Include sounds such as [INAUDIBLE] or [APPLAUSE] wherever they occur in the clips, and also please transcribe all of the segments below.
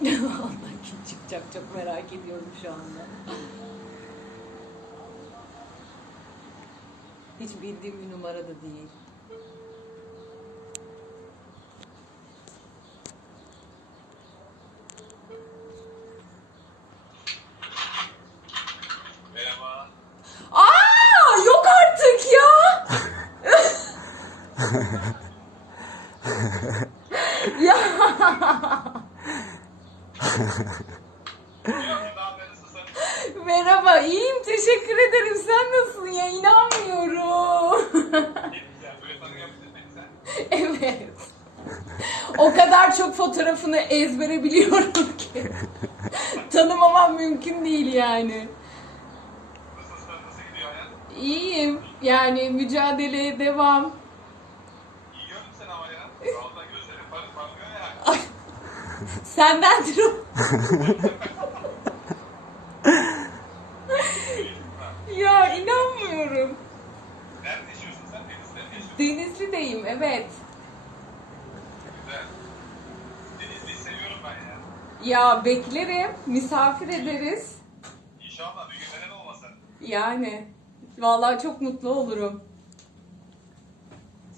Vallahi kim çıkacak çok merak ediyorum şu anda. Hiç bildiğim bir numara da değil. Merhaba. Aa, yok artık ya. [LAUGHS] ya [LAUGHS] Merhaba, iyiyim teşekkür ederim sen nasılsın ya inanmıyorum. [LAUGHS] Evet. O kadar çok fotoğrafını ezbere biliyorum ki. [LAUGHS] Tanımamam mümkün değil yani. İyiyim. Yani mücadeleye devam. İyi gördüm seni ama ya. Vallahi gözlerin parıl parlıyor ya. Sendendir o. ya inanmıyorum. Nerede yaşıyorsun sen? Denizli'de mi yaşıyorsun? Denizli'deyim evet. Güzel. Denizli'yi seviyorum ben ya. Ya beklerim. Misafir ederiz. İnşallah bir gün neden olmasın. Yani. Vallahi çok mutlu olurum.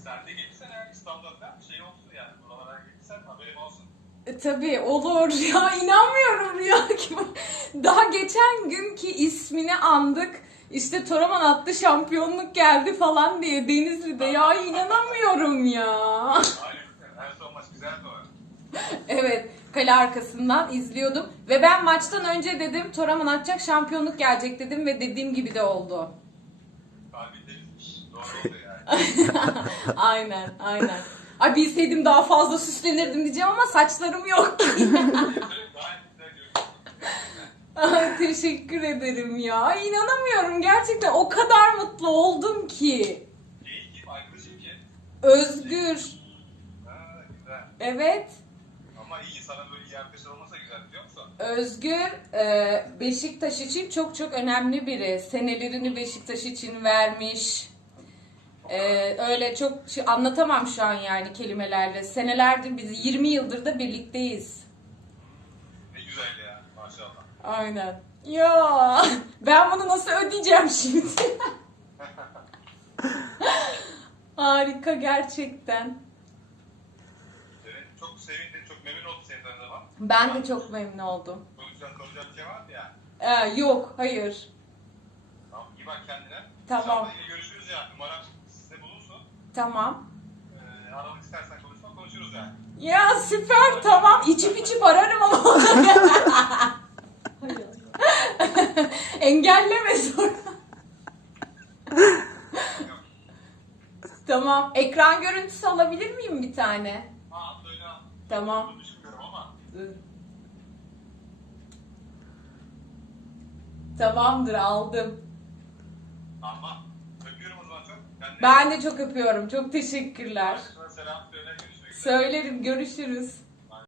Sen de gelsene İstanbul'da bir şey olsun yani. Buralara gelirsen haberim olsun. E, tabii olur. [LAUGHS] Ya inanmıyorum ki. [LAUGHS] Daha geçen günkü ismini andık. İşte Toraman attı şampiyonluk geldi falan diye Denizli'de. Ya inanamıyorum ya. Aynen. Her son maç güzeldi o. Evet, kale arkasından izliyordum. Ve ben maçtan önce dedim Toraman atacak şampiyonluk gelecek dedim ve dediğim gibi de oldu. Kalbin temizmiş. Doğru oldu yani. [LAUGHS] aynen, aynen. Ay bilseydim daha fazla süslenirdim diyeceğim ama saçlarım yok. [LAUGHS] Ay, teşekkür ederim ya. Ay, inanamıyorum gerçekten o kadar mutlu oldum ki. Kim? Arkadaşım. Özgür. Ha güzel. Evet. Ama iyi sana böyle iyi olmasa güzel biliyor musun? Özgür e, Beşiktaş için çok çok önemli biri. Senelerini Beşiktaş için vermiş. E, öyle çok şey, anlatamam şu an yani kelimelerle. Senelerdir biz 20 yıldır da birlikteyiz. Ne güzel ya maşallah. Aynen. Ya [LAUGHS] ben bunu nasıl ödeyeceğim şimdi? [LAUGHS] Harika gerçekten. Evet, çok sevindim, çok memnun oldum seni tanıdığıma. Ben de çok memnun oldum. Konuşacağın konuşacağın bir şey vardı ya. Ee, yok, hayır. Tamam, iyi bak kendine. Tamam. İnşallah yine görüşürüz ya. Numaram. Tamam. Ee, aramak istersen konuşma, konuşuruz yani. Ya süper tamam. İçip içip ararım ama. [LAUGHS] Engelleme sonra. tamam. Ekran görüntüsü alabilir miyim bir tane? Ha, böyle. Tamam. Tamamdır aldım. Ama Ben de çok öpüyorum. Çok teşekkürler. Selam söyle, görüşmek üzere. Söylerim. Görüşürüz.